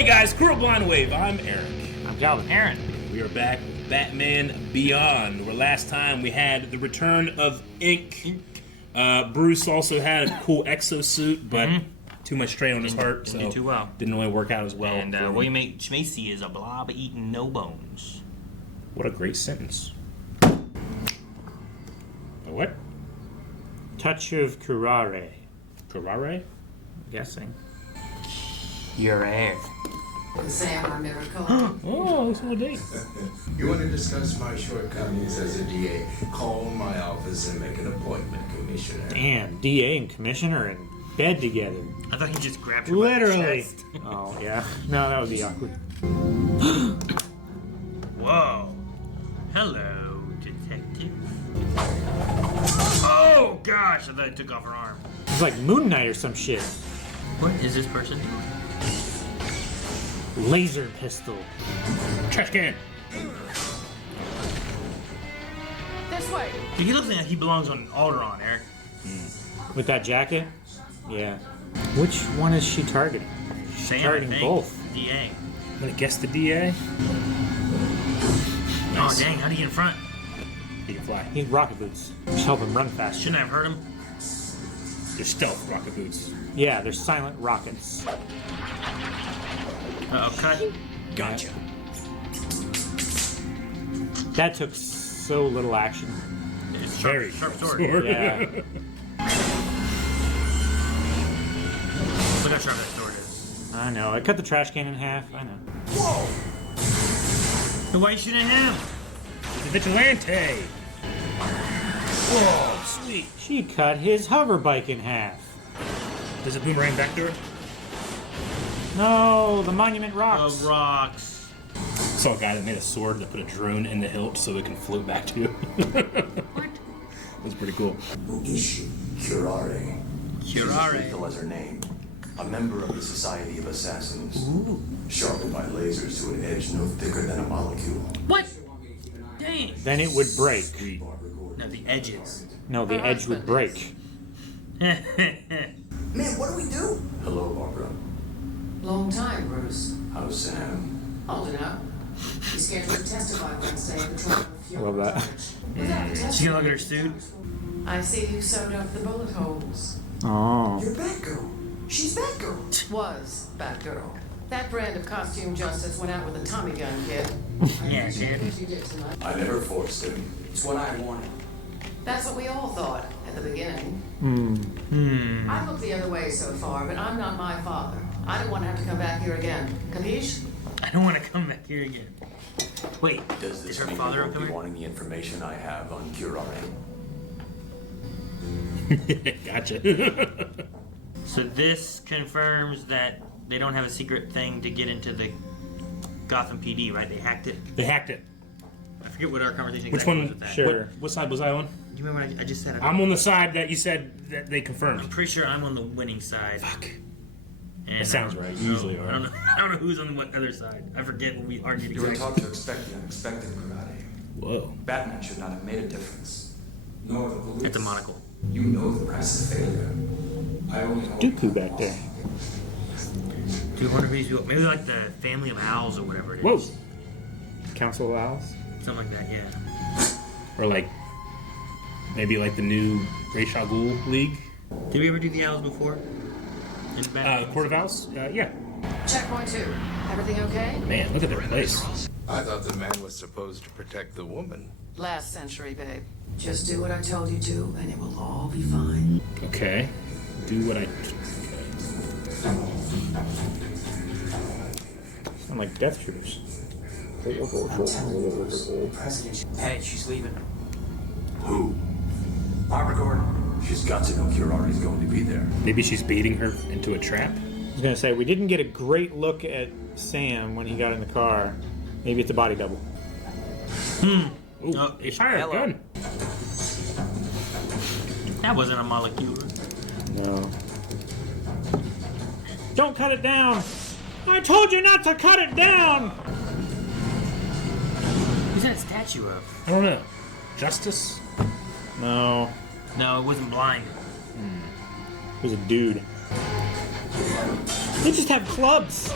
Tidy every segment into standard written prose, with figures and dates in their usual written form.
Hey guys, Curaré Blind Wave. I'm Eric. I'm Calvin. Aaron. We are back with Batman Beyond, where last time we had the return of Ink. Bruce also had a cool exosuit, but too much strain on his heart, Didn't do too well. Didn't really work out as well. And William H. Macy is a blob eating no bones. What a great sentence. A what? Touch of Curaré. Curaré? I'm guessing. Curaré. Sam, I'm never cold. Oh, looks a little deep. You want to discuss my shortcomings as a DA? Call my office and make an appointment, Commissioner. Damn, DA and Commissioner in bed together. I thought he just grabbed her by the Literally. chest. Oh, yeah. No, that would be awkward. Whoa. Hello, detective. Oh, gosh. I thought I took off her arm. It's like Moon Knight or some shit. What is this person doing? Laser pistol. Trash can. This way. Dude, he looks like he belongs on Alderaan, Eric. With that jacket? Yeah. Which one is she targeting? Sam, targeting I think. both. DA. I'm gonna guess the DA. Oh, dang. How do you get in front? He can fly. He needs rocket boots. Just help him run faster. Shouldn't I have hurt him? They're stealth rocket boots. Yeah, they're silent rockets. Uh-oh, cut. Gotcha. That took so little action. It's Very sharp sword. Yeah. Look how sharp that sword is. I know. I cut the trash can in half. I know. So why are you shooting at him? The vigilante. Whoa, sweet. She cut his hover bike in half. Does it boomerang back to her? No, the monument rocks. The rocks. Saw a guy that made a sword that put a drone in the hilt so it can float back to you. What? It was pretty cool. Who is she? Curaré. Curaré. Lethal as her name. A member of the Society of Assassins. Sharpened by lasers to an edge no thicker than a molecule. What? Dang. Then it would break. No, the edges. No, the edge would break. Man, what do we do? Hello, Barbara. Long time, Bruce. How's Sam? Holding up. He's scheduled to testify Wednesday in the trial of fuel Love that. charge. Without the She can look at her suit. I see you sewed up the bullet holes. Oh. You're Batgirl. She's Batgirl. Was Batgirl. That brand of costume justice went out with a Tommy gun, kid. Yeah, it did. You did tonight. I never forced him. It's what I wanted. That's what we all thought at the beginning. I looked the other way so far, but I'm not my father. I don't want to have to come back here again. Capiche? I don't want to come back here again. Wait, Does is this her mean father you up won't be there? wanting the information I have on Curaré? Gotcha. So this confirms that they don't have a secret thing to get into the Gotham PD, right? They hacked it. They hacked it. I forget what our conversation Which exactly one? was with that. Sure. What side was I on? Do you remember when I just said it? I'm on the side that you said that they I'm confirmed. pretty sure I'm on the winning side. Fuck. And That sounds right. You usually are. I don't know. I don't know who's on what other side. I forget what we argued You were exactly. taught to expect the unexpected, Curaré. Whoa. Batman should not have made a difference. Nor the police. It's a monocle. You know the price of failure. I only hope Dooku back there. 200 people. Maybe like the family of owls or whatever it is. Whoa. Council of Owls? Something like that, yeah. Or like, maybe like the new Ra's al Ghul League. Did we ever do the owls before? In Batman? Court of Owls? Yeah. Checkpoint 2. Everything okay? Man, look at their place. I thought the man was supposed to protect the woman. Last century, babe. Just do what I told you to, and it will all be fine. Okay. Do what I... I'm like Death Troopers. Hey, she's leaving. Who? Barbara Gordon. She's got to know Curaré's going to be there. Maybe she's baiting her into a trap? I was gonna say, we didn't get a great look at Sam when he got in the car. Maybe it's a body double. Ooh, Oh, he fired a hello. gun. That wasn't a molecule. No. Don't cut it down! I told you not to cut it down! Who's that statue of? I don't know. Justice? No. No, it wasn't blind. It was a dude. They just have clubs.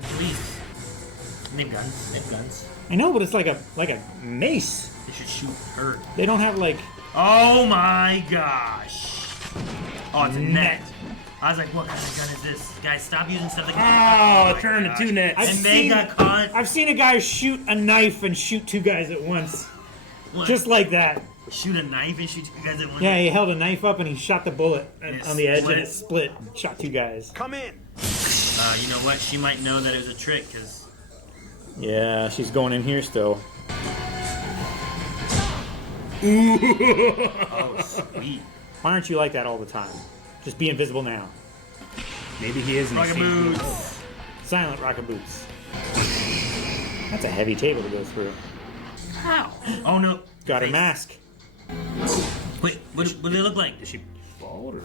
The police. They have guns. They have guns. I know, but it's like a mace. They should shoot her. They don't have like. Oh my gosh. Oh, it's a net. I was like, what kind of gun is this? Guys, stop using stuff like Oh, my turn into gosh. two nets. I've And they seen- got caught. I've seen a guy shoot a knife and shoot two guys at once, What? just like that. Shoot a knife and shoot two guys at once. Yeah, he held a knife up and he shot the bullet And on the edge split. and it split. Shot two guys. Come in. You know what? She might know that it was a trick because Yeah, she's going in here still. oh sweet. Why aren't you like that all the time? Just be invisible now. Maybe he is in the Rocket same boots. Silent rocket boots. That's a heavy table to go through. How? Oh no. Got her Face. mask. Wait, what do they look like? Is she bald or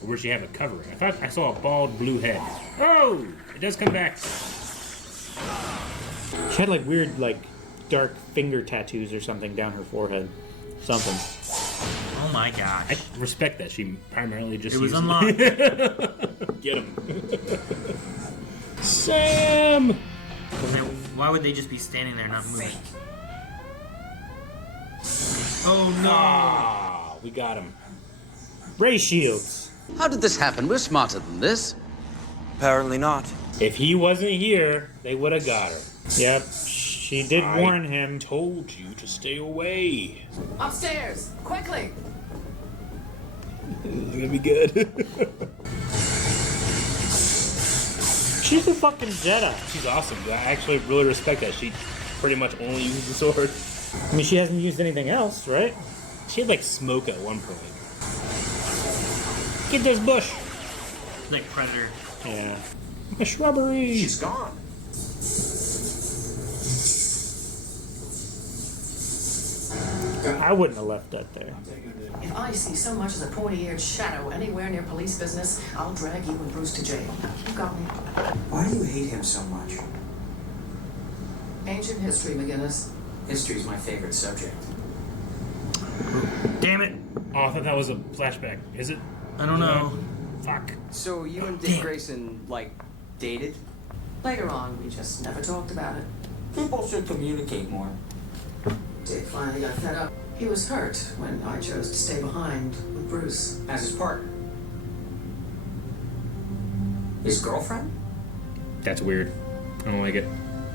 where's she have a cover? I thought I saw a bald blue head. Oh, it does come back. She had like weird, like dark finger tattoos or something down her forehead. Something. Oh my gosh. I respect that. She primarily just It was used unlocked. Get him. Sam! Why would they just be standing there not moving? Oh no. Ah, we got him. Ray shields. How did this happen? We're smarter than this. Apparently not. If he wasn't here, they would have got her. Yep. She did warn him. Told you to stay away. Upstairs, quickly. This is gonna be good. She's a fucking Jedi. She's awesome. I actually really respect that. She pretty much only uses the sword. I mean, she hasn't used anything else, right? She had like smoke at one point. Get this bush. Like Predator. Yeah. A shrubbery. She's gone. I wouldn't have left that there. If I see so much as a pointy-eared shadow anywhere near police business, I'll drag you and Bruce to jail. You got me. Why do you hate him so much? Ancient history, McGinnis. History's my favorite subject. Damn it. Oh, I thought that was a flashback. Is it? I don't know. Fuck. So you and Dick Grayson, like, dated? Later on, we just never talked about it. People should communicate more. Dick finally got fed up. He was hurt when I chose to stay behind with Bruce. As his partner. His girlfriend? That's weird. I don't like it.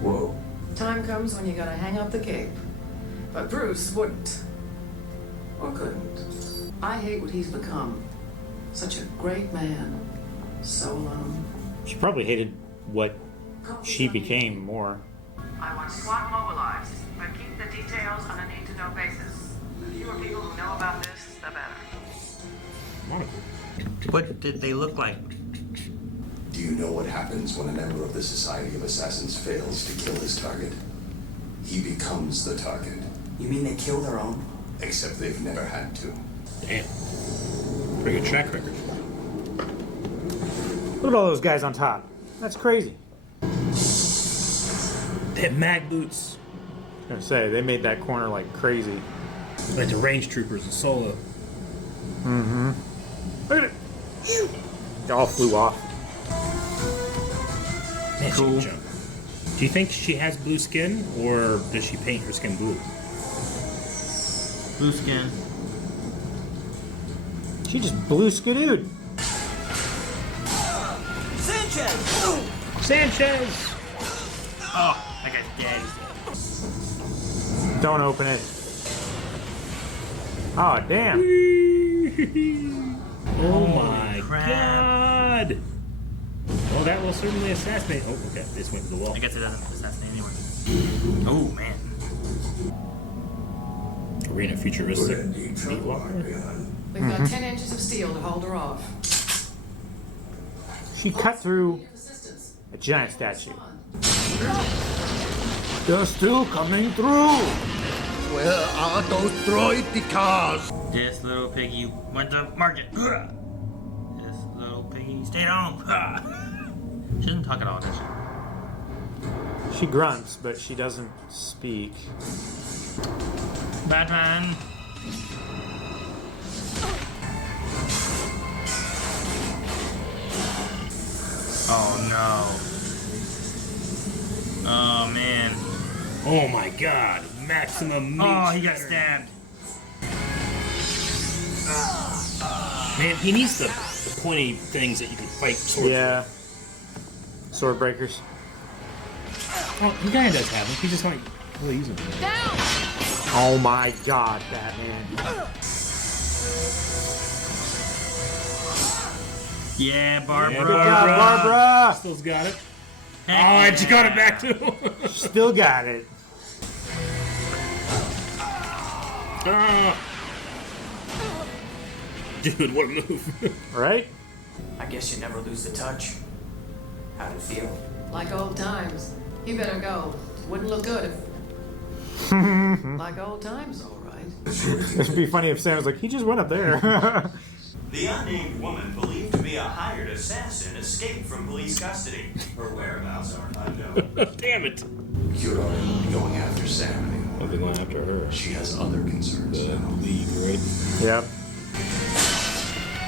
Whoa. Time comes when you gotta hang up the cape. But Bruce wouldn't. Or couldn't. I hate what he's become. Such a great man. So alone. She probably hated what she became more. I want SWAT mobilized, but keep the details on a need-to-know basis. The fewer people who know about this, the better. What did they look like? Do you know what happens when a member of the Society of Assassins fails to kill his target? He becomes the target. You mean they kill their own? Except they've never had to. Damn. Pretty good track record. Look at all those guys on top. That's crazy. They have mag boots. I was gonna say, they made that corner like crazy. Like the range troopers in Solo. Look at it. They all flew off. Man, Cool. she can jump. Do you think she has blue skin, or does she paint her skin blue? Blue skin. She just blew skidooed. Sanchez! Oh, that guy's dead. Don't open it. Oh, damn. Oh my crap. god! Well, that will certainly assassinate. Oh, okay. This went to the wall. I guess it doesn't assassinate anyone. Oh man. Arena futuristic. Meat walker. We've got 10 inches of steel to hold her off. She cut through Assistance. a giant statue. They're still coming through. Where are those droid cars? This little piggy went to market. This little piggy stayed home. She doesn't talk at all, does she? She grunts, but she doesn't speak. Batman. Oh no. Oh, man. Oh my god. Maximum meat. Oh, he got shredder. stabbed. Man, he needs the pointy things that you can fight swords Yeah. Sword breakers. with. Well, he kind of does have them. He's just not really using them. Oh my god, Batman. Yeah, Barbara. Yeah, Good job, Barbara! Still's got it. Oh, and she got it back too. Still got it. Dude, what a move. Right? I guess you never lose the touch. How'd it feel? Like old times. You better go. Wouldn't look good if. Like old times, all right. It would be funny if Sam was like, he just went up there. The unnamed woman believed to be a hired assassin escaped from police custody. Her whereabouts are unknown. Damn it. Curaré won't be going after Sam anymore. I'll be going after her. She has other concerns The now. league, right? Yep.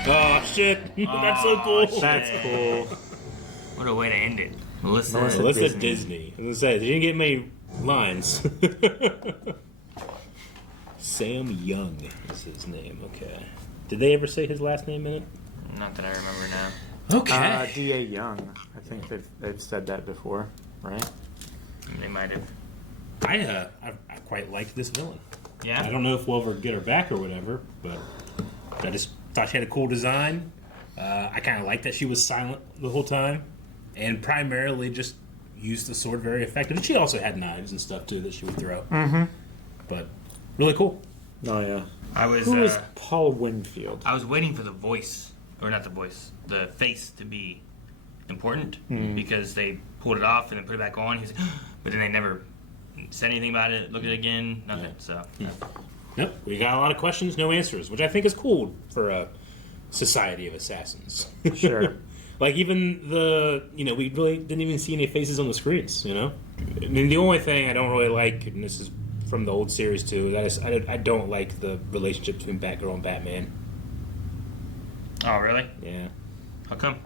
Oh, shit. That's so cool. That's cool. What a way to end it. Melissa Melissa Disney. I was gonna say, she didn't get many lines. Sam Young is his name. Okay. Did they ever say his last name in it? Not that I remember now. Okay. D.A. Young. I think they've said that before, right? They might have. I quite like this villain. Yeah? I don't know if we'll ever get her back or whatever, but I just thought she had a cool design. I kind of liked that she was silent the whole time, and primarily just used the sword very effectively. And she also had knives and stuff too that she would throw. Mm-hmm. But really cool. Oh, yeah. Who was Paul Winfield? I was waiting for the voice, or not the voice, the face to be important because they pulled it off and then put it back on. He's, but then they never said anything about it. Look at it again, nothing. So. Nope. We got a lot of questions, no answers, which I think is cool for a society of assassins. Sure. Like even we really didn't even see any faces on the screens. I mean, the only thing I don't really like, and this is from the old series too, is I don't like the relationship between Batgirl and Batman. Oh, really? Yeah. How come?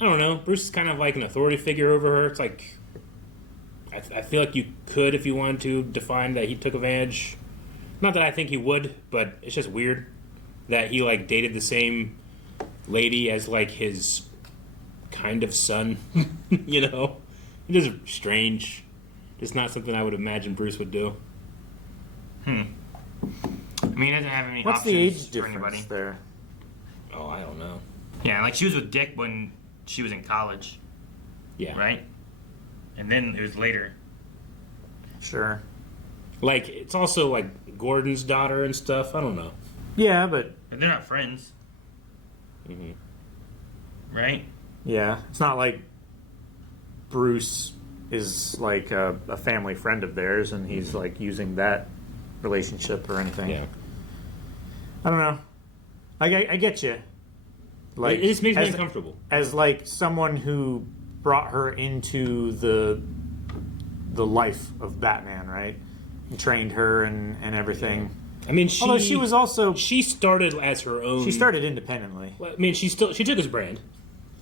I don't know. Bruce is kind of like an authority figure over her. It's like I feel like you could, if you wanted to, define that he took advantage. Not that I think he would, but it's just weird that he like dated the same lady as like his kind of son. It is strange. It's not something I would imagine Bruce would do. I mean, he doesn't have any What's options the age for difference anybody. there? Oh, I don't know. Yeah, like she was with Dick when she was in college, Yeah. right? And then it was later. Sure. Like, it's also like Gordon's daughter and stuff. I don't know. Yeah, but And they're not friends. Mhm. Right? yeah, it's not like Bruce is like a family friend of theirs and he's like using that relationship or anything. Yeah. I don't know. I get you. Like It just makes me as- uncomfortable. As like someone who brought her into the life of Batman, right? And trained her and everything. I mean, Although she was also she started as her own. she started independently. Well, I mean, she took his brand.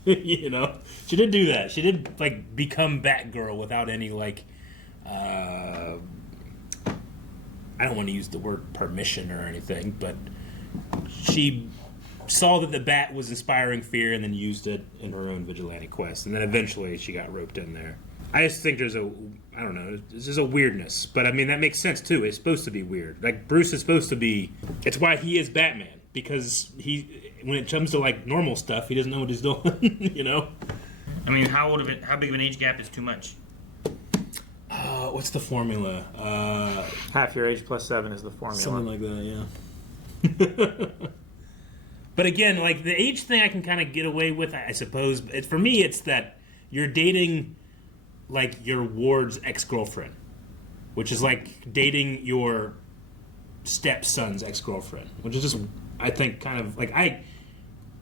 She did do that. She did like become Batgirl without any like. I don't want to use the word permission or anything, but she saw that the bat was inspiring fear and then used it in her own vigilante quest, and then eventually she got roped in there. I just think there's I don't know, there's a weirdness, but I mean that makes sense too. It's supposed to be weird. Like Bruce is supposed to be. It's why he is Batman, because when it comes to like normal stuff, he doesn't know what he's doing. I mean, how big of an age gap is too much? What's the formula? Half your age plus 7 is the formula. Something like that, yeah. But again, like the age thing, I can kind of get away with, I suppose. For me, it's that you're dating like your ward's ex-girlfriend, which is like dating your stepson's ex-girlfriend, which is just, I think, kind of like I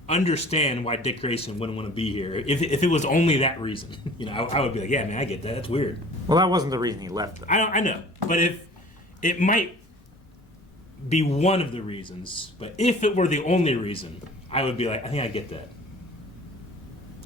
understand why Dick Grayson wouldn't want to be here if it was only that reason. I would be like, yeah, man, I get that. That's weird. Well, that wasn't the reason he left, though. I know, but if it might be one of the reasons, but if it were the only reason, I would be like, I think I get that.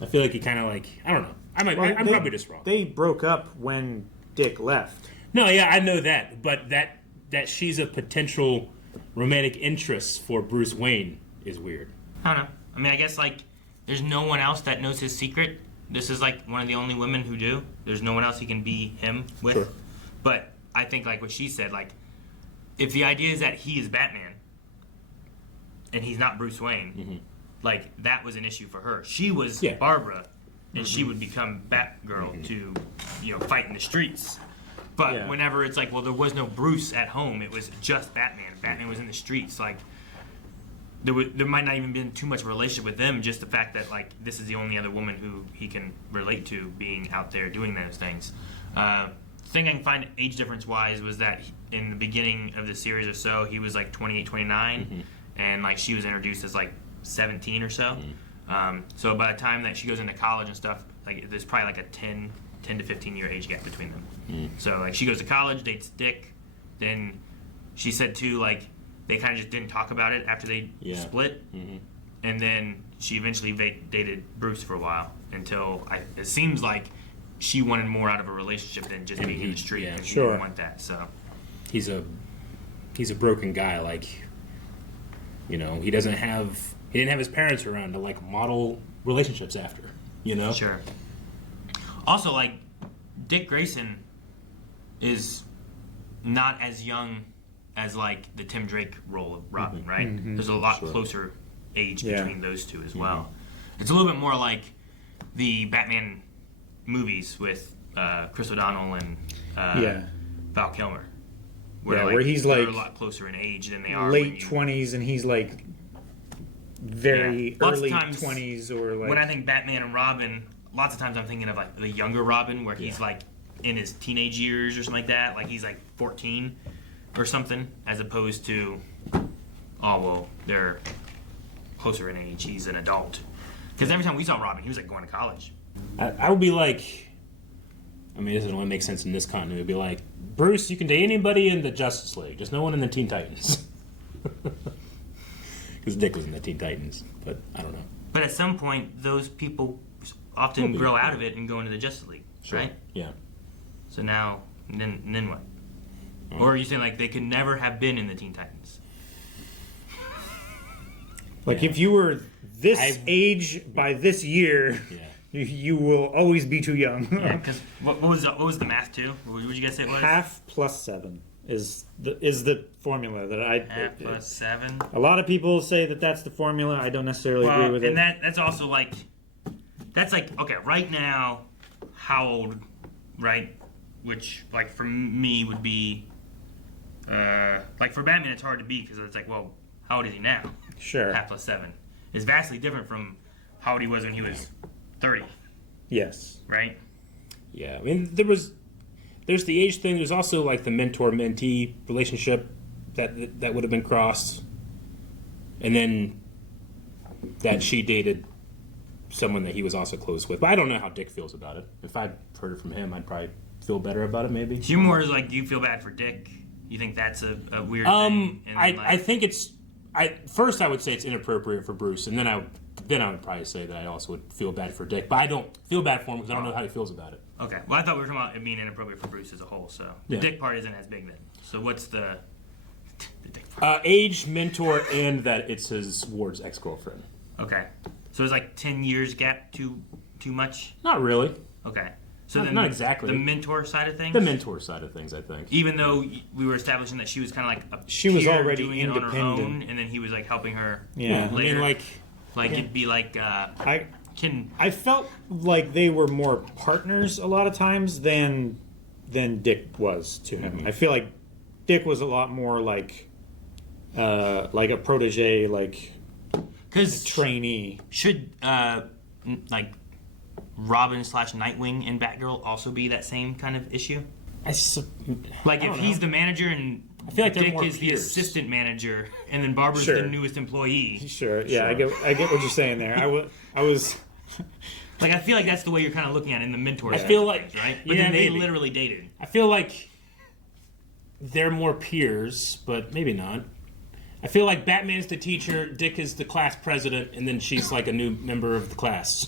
I feel like you kind of like, I don't know. I'm probably just wrong. They broke up when Dick left. No, yeah, I know that, but that she's a potential romantic interest for Bruce Wayne is weird. I don't know. I mean, I guess, like, there's no one else that knows his secret. This is, like, one of the only women who do. There's no one else he can be him with. Sure. But I think, like, what she said, like, if the idea is that he is Batman and he's not Bruce Wayne, like, that was an issue for her. She was Barbara, and she would become Batgirl to, fight in the streets. But whenever it's like, well, there was no Bruce at home, it was just Batman. Batman was in the streets. Like, there might not even been too much of a relationship with them, just the fact that, like, this is the only other woman who he can relate to being out there doing those things. Thing I can find age difference wise was that in the beginning of the series or so, he was like 28, 29, and like she was introduced as like 17 or so. So by the time that she goes into college and stuff, like there's probably like a 10 to 15 year age gap between them. So like she goes to college, dates Dick, then she said too, like they kind of just didn't talk about it after they split, and then she eventually dated Bruce for a while until it seems like she wanted more out of a relationship than just being in the street, and he didn't want that. So he's a broken guy. Like, he didn't have his parents around to like model relationships after. Sure. Also, like Dick Grayson is not as young as like the Tim Drake role of Robin, right? There's a lot closer age between those two as well. It's a little bit more like the Batman movies with Chris O'Donnell and Val Kilmer, where he's they're like a lot closer in age than they are late 20s, and he's like very early 20s, or like when I think Batman and Robin, lots of times I'm thinking of like the younger Robin, where he's like in his teenage years or something like that, like he's like 14 or something, as opposed to they're closer in age, he's an adult. Because every time we saw Robin, he was like going to college. I would be like, I mean, this doesn't really make sense in this continuity. It would be like, Bruce, you can date anybody in the Justice League, just no one in the Teen Titans. Because Dick was in the Teen Titans, but I don't know. But at some point, those people often grow out of it and go into the Justice League, right? Yeah. So now, then what? Or are you saying like they could never have been in the Teen Titans? Like if you were this age by this year, you will always be too young. Yeah, because what was the math too? What would you guys say it was? Half plus 7 is the formula that I. Half plus 7. A lot of people say that that's the formula. I don't necessarily agree with it. And that's also like, that's like, okay, right now, how old, right? Which like for me would be, like for Batman it's hard to beat because it's like, well, how old is he now? Sure. Half plus 7 is vastly different from how old he was when he was 30. Yes. Right? Yeah, I mean, there's the age thing. There's also like the mentor-mentee relationship that would have been crossed, and then that she dated someone that he was also close with. But I don't know how Dick feels about it. If I'd heard it from him, I'd probably feel better about it. Maybe. So you're more like, do you feel bad for Dick? You think that's a weird thing? And I think it's. First I would say it's inappropriate for Bruce, and then I would probably say that I also would feel bad for Dick. But I don't feel bad for him because I don't know how he feels about it. Okay. Well, I thought we were talking about it being inappropriate for Bruce as a whole. So the Dick part isn't as big then. So what's the Dick part? Age, mentor, and that it's his Ward's ex-girlfriend. Okay. So it's like 10 years gap too much? Not really. Okay. So not exactly. The mentor side of things? The mentor side of things, I think. Even though we were establishing that she was kind of like she was already doing independent. it on her own, and then he was like helping her. Yeah. Later. I mean, like it'd be like I felt like they were more partners a lot of times than Dick was to him. Mm-hmm. I feel like Dick was a lot more like a protege, like a trainee. Should like Robin / Nightwing and Batgirl also be that same kind of issue? Like if he's the manager and I feel like Dick more is the peers. assistant manager, and then Barbara's the newest employee. Sure, yeah, I get what you're saying there. I was like, I feel like that's the way you're kind of looking at it in the mentor. I feel like right, but then they literally dated. I feel like they're more peers, but maybe not. I feel like Batman's the teacher, Dick is the class president, and then she's like a new member of the class.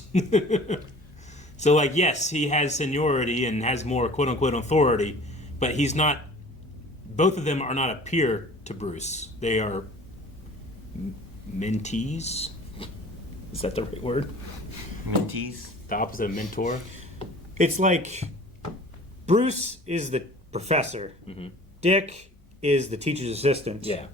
So, like, yes, he has seniority and has more quote-unquote authority, but he's not... Both of them are not a peer to Bruce. They are mentees? Is that the right word? Mentees? The opposite of mentor? It's like Bruce is the professor. Dick is the teacher's assistant. Yeah.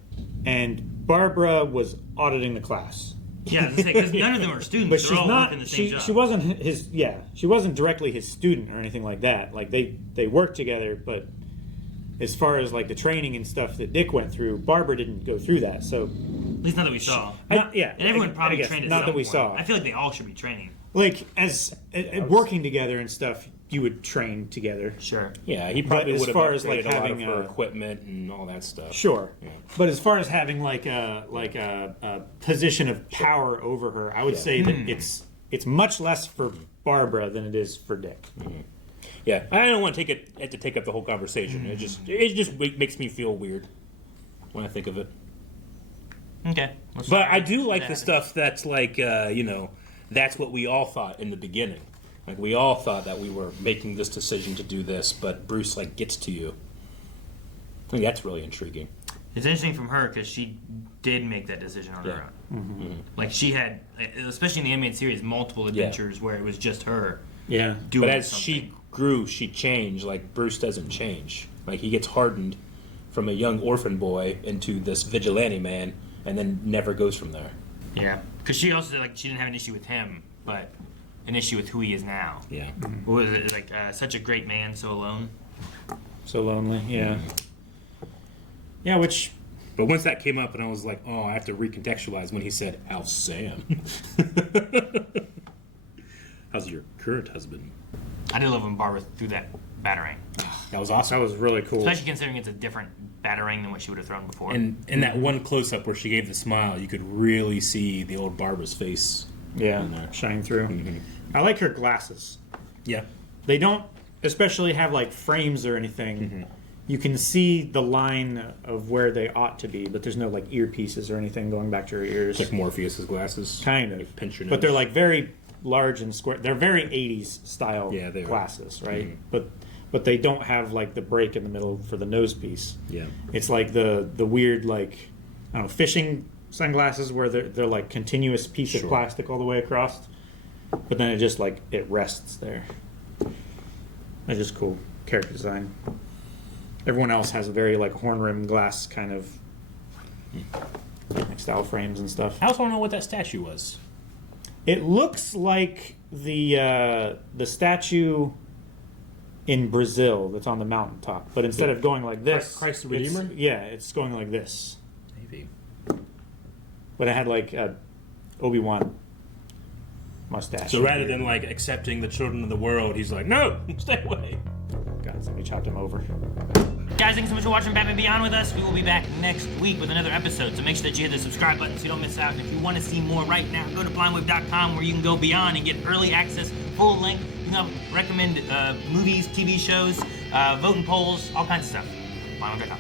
And Barbara was auditing the class. Yeah, because none of them are students. But They're she's all not. working the same job. She wasn't his. Yeah, she wasn't directly his student or anything like that. Like they worked together, but as far as like the training and stuff that Dick went through, Barbara didn't go through that. So At least not that we saw. yeah, And everyone probably I guess, trained at not some that we point. saw. I feel like they all should be training. Like as working together and stuff, you would train together. Sure. Yeah, he probably as would have far as, like, upgraded a lot having of her a- equipment and all that stuff. Sure, Yeah. but as far as having like a position of power over her, I would say that it's much less for Barbara than it is for Dick. Yeah, I don't want to take up the whole conversation. It just makes me feel weird when I think of it. Okay. But I do like the stuff that's like that's what we all thought in the beginning. Like we all thought that we were making this decision to do this, but Bruce like gets to you. I think that's really intriguing. It's interesting from her because she did make that decision on her own. Like she had, especially in the animated series, multiple adventures where it was just her Yeah, doing But as something. she grew, she changed. Like Bruce doesn't change. Like he gets hardened from a young orphan boy into this vigilante man, and then never goes from there. Yeah, because she also said, like, she didn't have an issue with him, but an issue with who he is now. Yeah. What was it, like, such a great man, so alone? so lonely. Yeah, yeah. Which But once that came up, and I was like, oh, I have to recontextualize when he said, "How's Sam? How's your current husband?" I did love when Barbara threw that batarang. That was awesome. that was really cool. Especially considering it's a different batarang than what she would have thrown before. And in that one close-up where she gave the smile, you could really see the old Barbara's face. Yeah, in there. shine through. I like her glasses. Yeah. They don't especially have like frames or anything. You can see the line of where they ought to be, but there's no like earpieces or anything going back to her ears. Like Morpheus's glasses. Kind of. Like pinch your But they're nose. like very large and square. They're very 80s style Yeah, they are. glasses, right? But they don't have like the break in the middle for the nose piece. Yeah. It's like the weird like I don't know, fishing sunglasses where they're like continuous piece of Sure. plastic all the way across. But then it just like it rests there. That's just cool character design. Everyone else has a very like horn rim glass kind of like style frames and stuff. I also want to know what that statue was. It looks like the statue in Brazil that's on the mountaintop, but instead of going like this, Christ the it's- Redeemer? yeah, it's going like this. Maybe. But it had like a Obi-Wan mustache. So rather than like accepting the children of the world, he's like, no, stay away. God, somebody chopped him over. Guys, thanks so much for watching Batman Beyond with us. We will be back next week with another episode, so make sure that you hit the subscribe button so you don't miss out. And if you want to see more right now, go to blindwave.com where you can go beyond and get early access, full length. You can recommend movies, TV shows, vote in polls, all kinds of stuff. Blindwave.com.